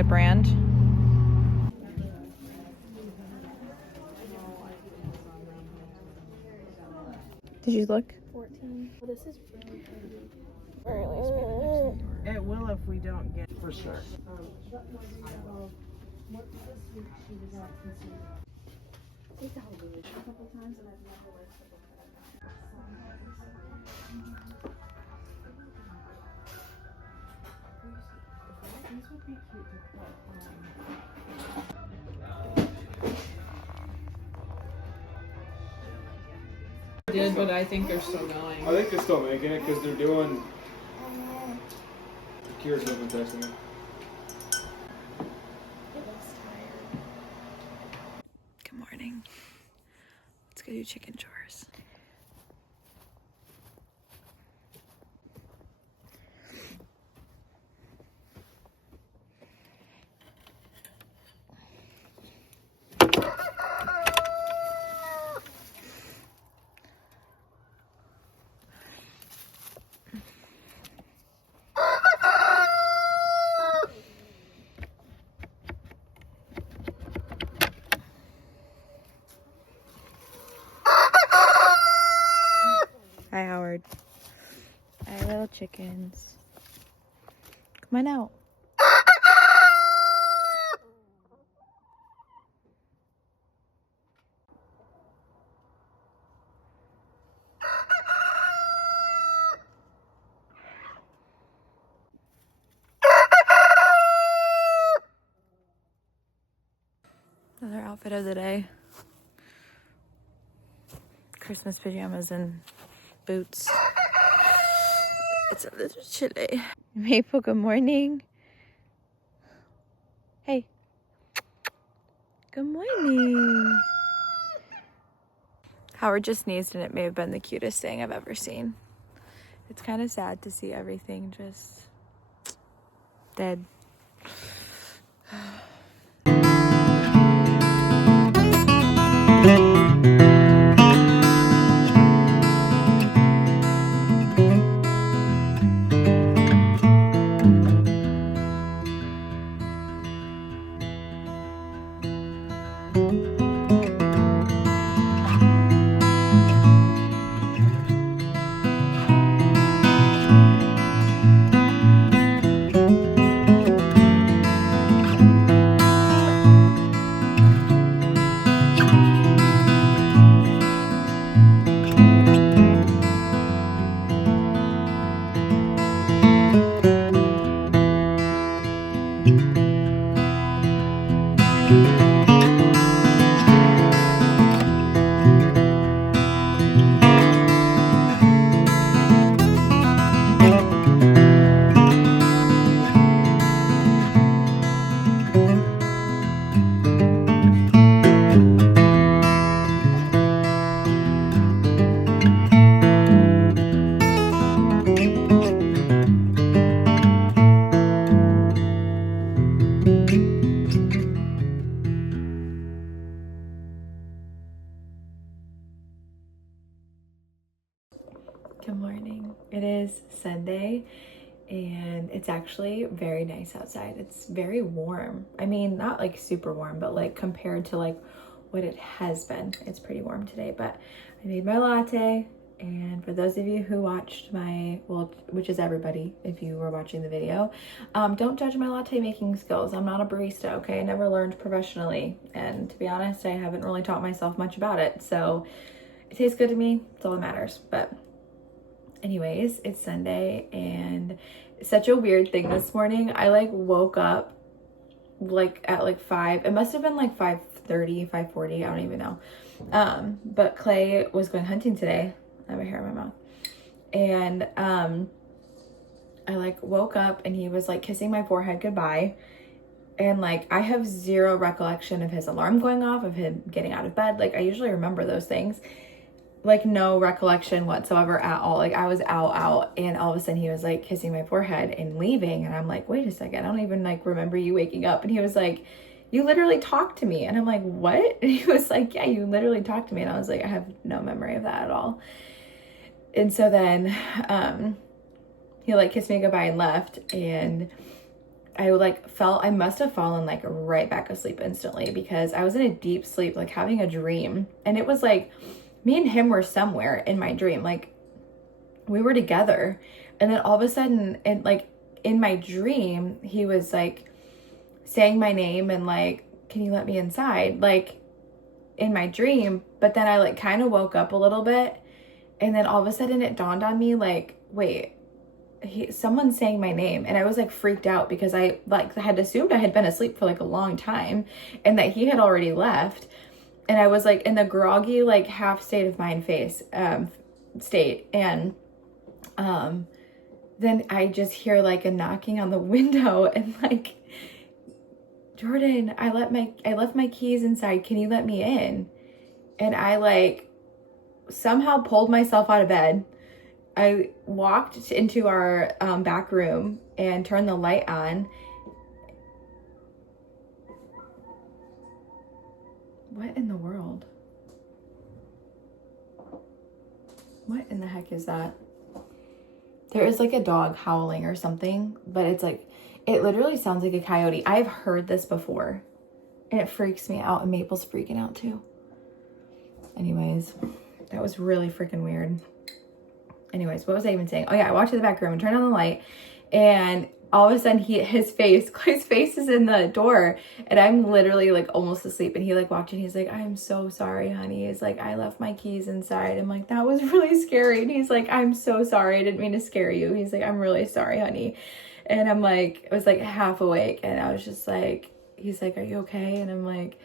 a brand. Did you look? 14. Well, this is really pretty. It will if we don't get for sure. These would be cute to put did, but I think they're still going. I think they're still making it because they're doing. Kira's been texting me. Good morning. Let's go do chicken chores. Hi, Howard. Hi, little chickens. Come on out. Another outfit of the day. Christmas pajamas and boots. It's a little chilly. Maple, good morning. Hey. Good morning. Howard just sneezed and it may have been the cutest thing I've ever seen. It's kind of sad to see everything just dead. Good morning. It is Sunday and it's actually very nice outside. It's very warm. I mean, not like super warm, but like compared to like what it has been, it's pretty warm today. But I made my latte, and for those of you who watched my, well, which is everybody if you were watching the video, don't judge my latte making skills. I'm not a barista, okay? I never learned professionally, and to be honest, I haven't really taught myself much about it. So it tastes good to me. It's all that matters. But anyways, it's Sunday, and such a weird thing this morning. I like woke up like at like 5, it must have been like 5:30, 5:40, I don't even know. But Clay was going hunting today. I have a hair in my mouth. And I like woke up and he was like kissing my forehead goodbye. And like I have zero recollection of his alarm going off, of him getting out of bed. Like I usually remember those things. Like no recollection whatsoever at all. Like I was out, and all of a sudden he was like kissing my forehead and leaving, and I'm like, wait a second, I don't even like remember you waking up. And he was like, you literally talked to me. And I'm like, what? And he was like, yeah, you literally talked to me. And I was like, I have no memory of that at all. And so then he like kissed me goodbye and left, and I like felt, I must have fallen like right back asleep instantly because I was in a deep sleep, like having a dream. And it was like me and him were somewhere in my dream. Like we were together. And then all of a sudden, and like in my dream, he was like saying my name and like, can you let me inside? Like in my dream. But then I like kind of woke up a little bit. And then all of a sudden it dawned on me like, wait, someone's saying my name. And I was like freaked out because I like had assumed I had been asleep for like a long time and that he had already left. And I was like in the groggy, like half state of mind state. And then I just hear like a knocking on the window and like, Jordan, I left my keys inside. Can you let me in? And I like somehow pulled myself out of bed. I walked into our back room and turned the light on. What in the world? What in the heck is that? There is like a dog howling or something, but it's like, it literally sounds like a coyote. I've heard this before and it freaks me out, and Maple's freaking out too. Anyways, that was really freaking weird. Anyways, what was I even saying? Oh yeah, I walked to the back room and turned on the light, and all of a sudden his face is in the door, and I'm literally like almost asleep, and he like walked in, he's like, I'm so sorry, honey. He's like, I left my keys inside. I'm like, that was really scary. And he's like, I'm so sorry. I didn't mean to scare you. He's like, I'm really sorry, honey. And I'm like, I was like half awake, and I was just like, he's like, are you okay? And I'm like,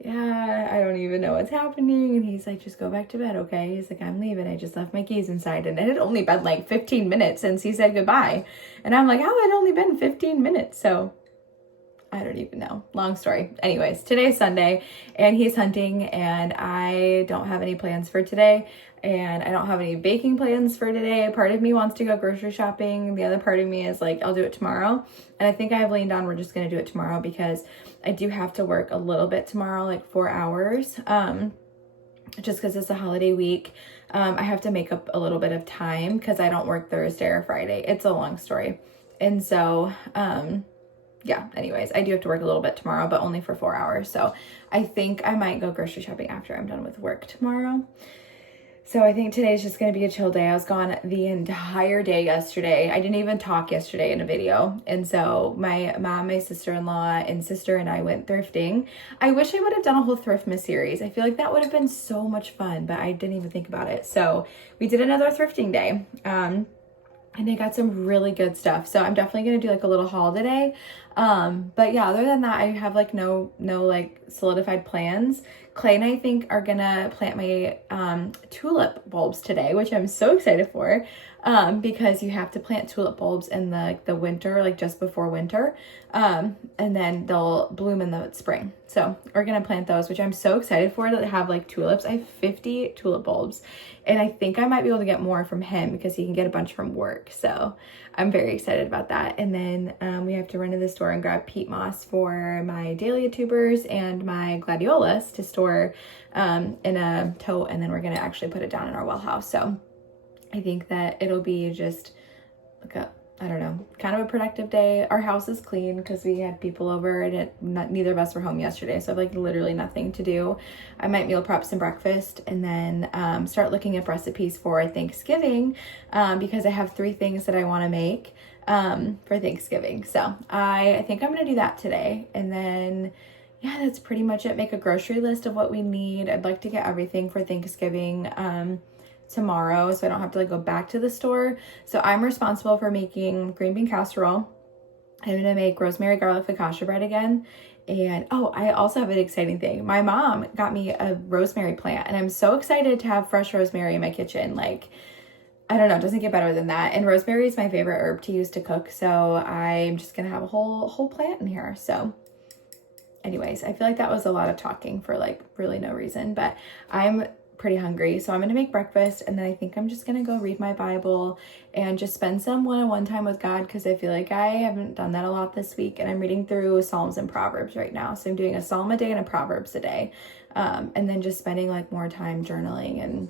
yeah, I don't even know what's happening. And he's like, just go back to bed, okay? He's like, I'm leaving. I just left my keys inside. And it had only been like 15 minutes since he said goodbye. And I'm like, oh, it had only been 15 minutes. So I don't even know. Long story. Anyways, today's Sunday and he's hunting, and I don't have any plans for today. And I don't have any baking plans for today. Part of me wants to go grocery shopping. The other part of me is like, I'll do it tomorrow. And I think I have leaned on, we're just going to do it tomorrow because I do have to work a little bit tomorrow, like 4 hours. Just because it's a holiday week. I have to make up a little bit of time because I don't work Thursday or Friday. It's a long story. And so, yeah, anyways, I do have to work a little bit tomorrow, but only for 4 hours. So I think I might go grocery shopping after I'm done with work tomorrow. So I think today is just going to be a chill day. I was gone the entire day yesterday. I didn't even talk yesterday in a video. And so my mom, my sister-in-law, and sister and I went thrifting. I wish I would have done a whole Thriftmas series. I feel like that would have been so much fun, but I didn't even think about it. So we did another thrifting day. And I got some really good stuff. So I'm definitely going to do like a little haul today. But yeah, other than that, I have like no like solidified plans. Clay and I think are gonna plant my tulip bulbs today, which I'm so excited for, because you have to plant tulip bulbs in the winter, like just before winter, and then they'll bloom in the spring. So we're gonna plant those, which I'm so excited for, to have like tulips. I have 50 tulip bulbs, and I think I might be able to get more from him because he can get a bunch from work. So I'm very excited about that. And then we have to run to the store and grab peat moss for my dahlia tubers and my gladiolas to store in a tote, and then we're gonna actually put it down in our well house. So I think that it'll be just like a, I don't know, kind of a productive day. Our house is clean because we had people over, and neither of us were home yesterday, so I have like literally nothing to do. I might meal prep some breakfast and then start looking up recipes for Thanksgiving, because I have 3 things that I want to make for Thanksgiving. So I think I'm gonna do that today, and then yeah, that's pretty much it. Make a grocery list of what we need. I'd like to get everything for Thanksgiving tomorrow, so I don't have to like go back to the store. So I'm responsible for making green bean casserole. I'm gonna make rosemary garlic focaccia bread again. And oh, I also have an exciting thing. My mom got me a rosemary plant, and I'm so excited to have fresh rosemary in my kitchen. Like, I don't know, it doesn't get better than that. And rosemary is my favorite herb to use to cook, so I'm just gonna have a whole plant in here. So anyways, I feel like that was a lot of talking for like really no reason, but I'm pretty hungry. So I'm going to make breakfast, and then I think I'm just going to go read my Bible and just spend some one-on-one time with God, because I feel like I haven't done that a lot this week. And I'm reading through Psalms and Proverbs right now. So I'm doing a Psalm a day and a Proverbs a day. And then just spending like more time journaling. And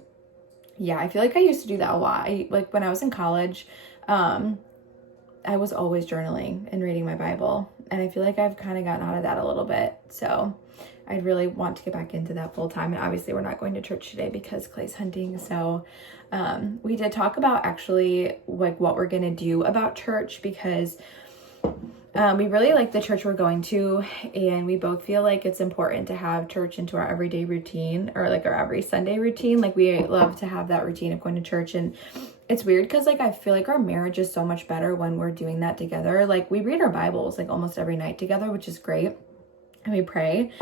yeah, I feel like I used to do that a lot. Like when I was in college, I was always journaling and reading my Bible, and I feel like I've kind of gotten out of that a little bit. So I really want to get back into that full time. And obviously we're not going to church today because Clay's hunting. So we did talk about actually like what we're going to do about church, because we really like the church we're going to, and we both feel like it's important to have church into our everyday routine, or like our every Sunday routine. Like we love to have that routine of going to church. And it's weird because like I feel like our marriage is so much better when we're doing that together. Like we read our Bibles like almost every night together, which is great. And we pray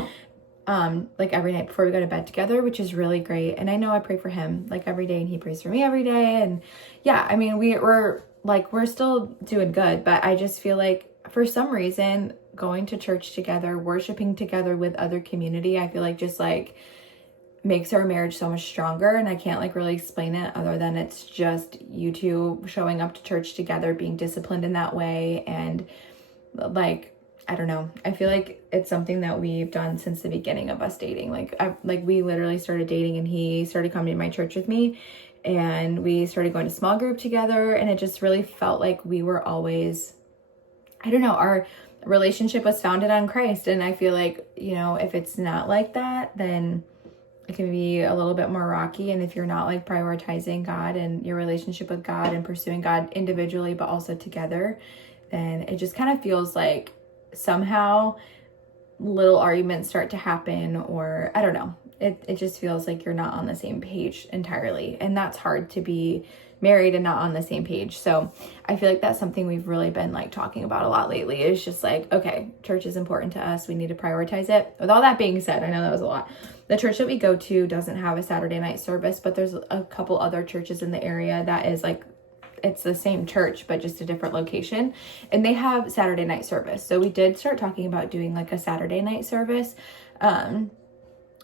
like every night before we go to bed together, which is really great. And I know I pray for him like every day, and he prays for me every day. And yeah, I mean, we're still doing good, but I just feel like for some reason going to church together, worshiping together with other community, I feel like just like makes our marriage so much stronger. And I can't like really explain it other than it's just you two showing up to church together, being disciplined in that way. And like, I don't know, I feel like it's something that we've done since the beginning of us dating. Like we literally started dating, and he started coming to my church with me, and we started going to small group together. And it just really felt like we were always, I don't know, our relationship was founded on Christ. And I feel like, you know, if it's not like that, then it can be a little bit more rocky. And if you're not like prioritizing God and your relationship with God and pursuing God individually, but also together, then it just kind of feels like somehow little arguments start to happen, or I don't know. It just feels like you're not on the same page entirely. And that's hard to be married and not on the same page. So I feel like that's something we've really been like talking about a lot lately. It's just like, okay, church is important to us. We need to prioritize it. With all that being said, I know that was a lot. The church that we go to doesn't have a Saturday night service, but there's a couple other churches in the area that is like, it's the same church, but just a different location. And they have Saturday night service. So we did start talking about doing like a Saturday night service,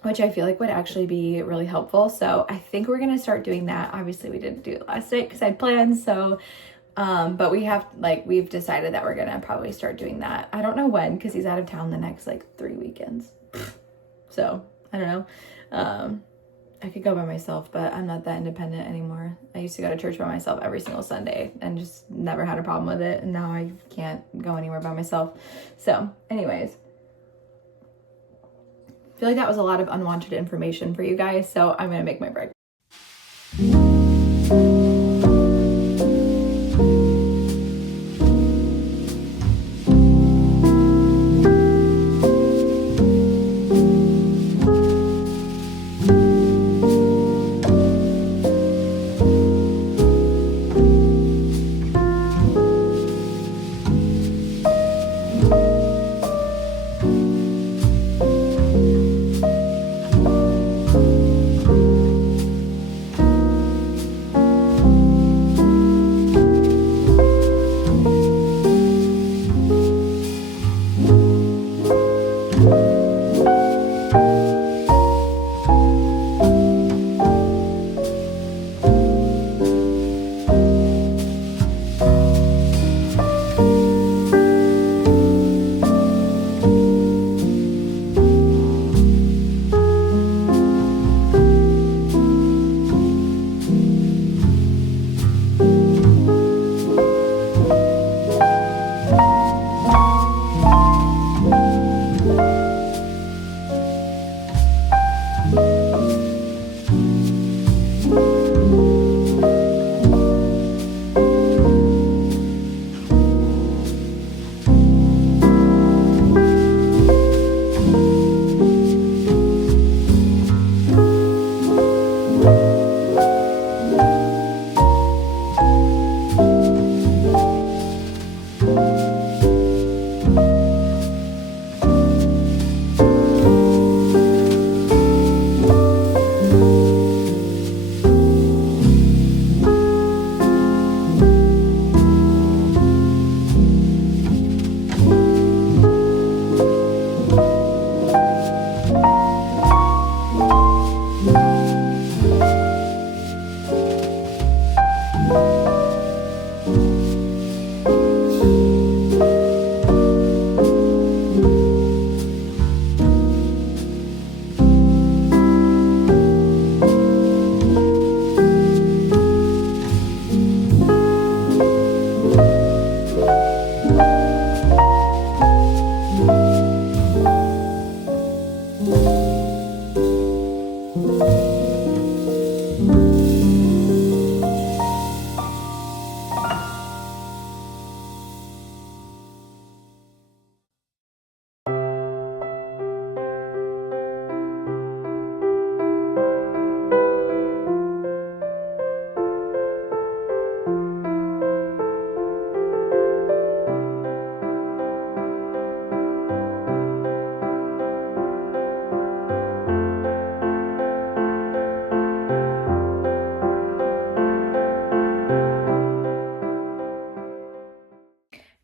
which I feel like would actually be really helpful. So I think we're going to start doing that. Obviously we didn't do it last night because I had plans. So, but we've decided that we're going to probably start doing that. I don't know when, because he's out of town the next like 3 weekends. So I don't know. I could go by myself, but I'm not that independent anymore. I used to go to church by myself every single Sunday and just never had a problem with it. And now I can't go anywhere by myself. So anyways, I feel like that was a lot of unwanted information for you guys. So I'm going to make my break.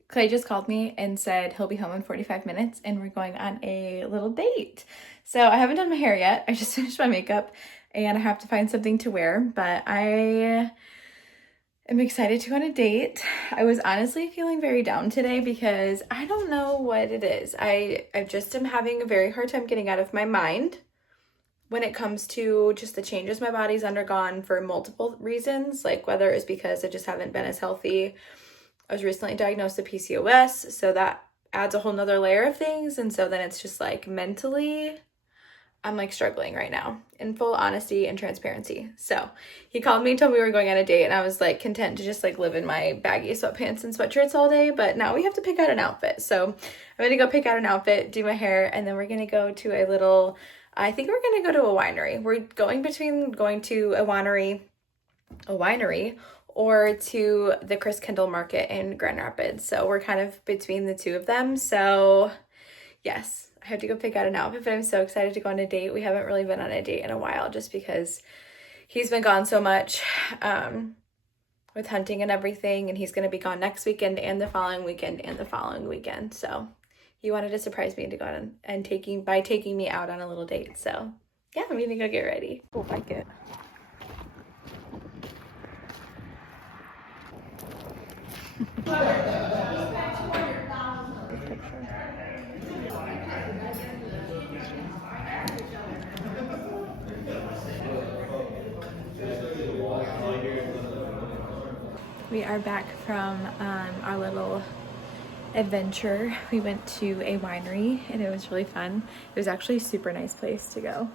Clay just called me and said he'll be home in 45 minutes and we're going on a little date. So I haven't done my hair yet. I just finished my makeup and I have to find something to wear, but I am excited to go on a date. I was honestly feeling very down today because I don't know what it is. I just am having a very hard time getting out of my mind when it comes to just the changes my body's undergone for multiple reasons, like whether it's because I just haven't been as healthy. I was recently diagnosed with PCOS, so that adds a whole nother layer of things. And so then it's just like mentally, I'm like struggling right now in full honesty and transparency. So he called me and told me we were going on a date and I was like content to just like live in my baggy sweatpants and sweatshirts all day. But now we have to pick out an outfit. So I'm going to go pick out an outfit, do my hair, and then we're going to go to a little, I think we're going to go to a winery. We're going between going to a winery, or to the Chris Kendall Market in Grand Rapids. So we're kind of between the two of them. So yes, I have to go pick out an outfit, but I'm so excited to go on a date. We haven't really been on a date in a while just because he's been gone so much with hunting and everything. And he's going to be gone next weekend and the following weekend and the following weekend. So he wanted to surprise me to go on and taking me out on a little date. So yeah, I'm going to go get ready. We'll like it. We are back from our little adventure. We went to a winery and it was really fun. It was actually a super nice place to go.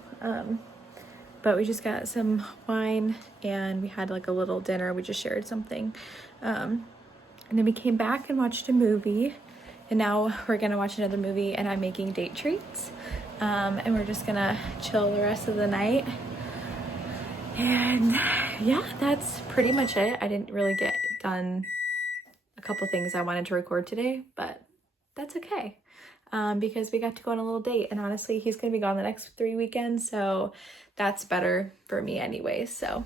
But we just got some wine and we had like a little dinner. We just shared something. And then we came back and watched a movie. And now we're gonna watch another movie and I'm making date treats. And we're just gonna chill the rest of the night. And yeah, that's pretty much it. I didn't really get done a couple things I wanted to record today, but that's okay. Because we got to go on a little date and honestly, he's gonna be gone the next 3 weekends. So that's better for me anyways. So